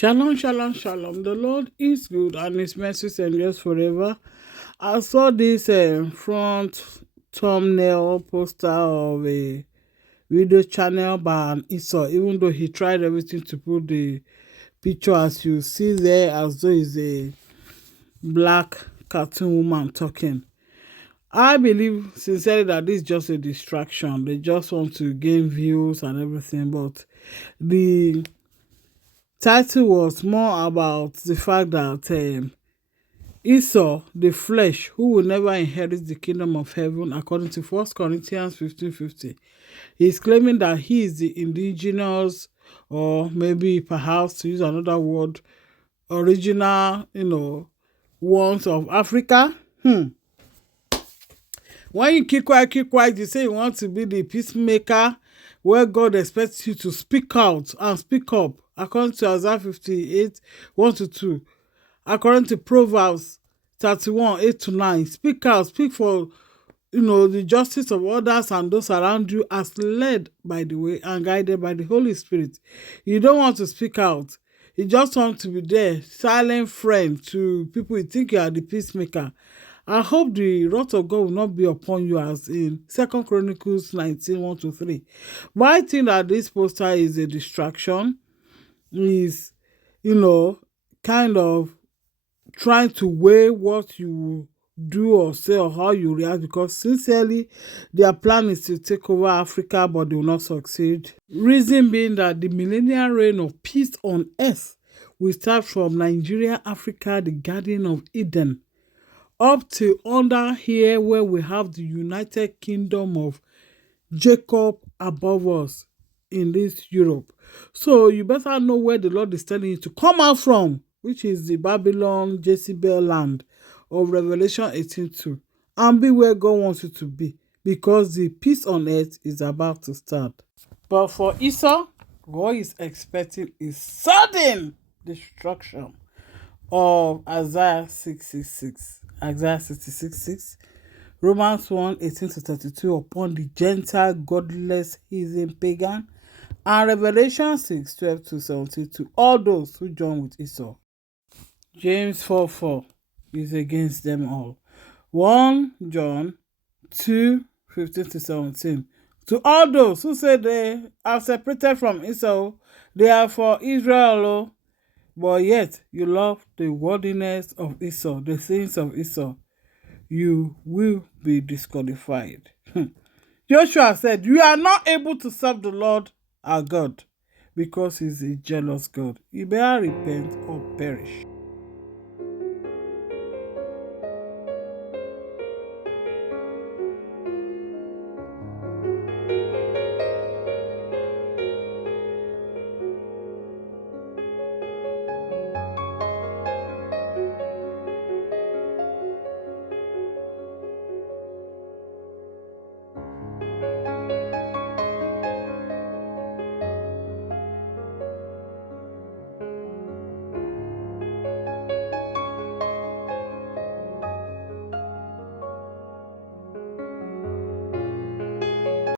Shalom, shalom, shalom. The Lord is good and his mercy endures forever. I saw this front thumbnail poster of a video channel by an Esau, even though he tried everything to put the picture as you see there as though it's a black cartoon woman talking. I believe sincerely that this is just a distraction. They just want to gain views and everything, but the title was more about the fact that Esau, the flesh, who will never inherit the kingdom of heaven, according to 1 Corinthians 15:50, is claiming that he is the indigenous, or maybe perhaps to use another word, original, ones of Africa. When you keep quiet, you say you want to be the peacemaker, where God expects you to speak out and speak up, according to Isaiah 58, 1-2. According to Proverbs 31, 8-9. Speak out, speak for the justice of others and those around you as led by the way and guided by the Holy Spirit. You don't want to speak out. You just want to be there, silent friend to people you think you are the peacemaker. I hope the wrath of God will not be upon you, as in 2 Chronicles 19, 1-3. But I think that this poster is a distraction, is, kind of trying to weigh what you do or say or how you react, because sincerely their plan is to take over Africa, but they will not succeed. Reason being that the millennial reign of peace on earth will start from Nigeria, Africa, the Garden of Eden, up to under here where we have the United Kingdom of Jacob above us in this Europe. So you better know where the Lord is telling you to come out from, which is the Babylon, Jezebel land of Revelation 18:2, and be where God wants you to be, because the peace on earth is about to start. But for Esau, what he's expecting is sudden destruction of Isaiah 66, Isaiah 66:6, Romans 1:18-32 upon the Gentile, godless, heathen, pagan, and Revelation 6:12-17 to all those who join with Esau. James 4:4 is against them all. 1 John 2:15-17 to all those who say they are separated from Esau, they are for Israel, but yet you love the worldliness of Esau, the sins of Esau, you will be disqualified. Joshua said, you are not able to serve the Lord our God, because he's a jealous God. You better repent or perish.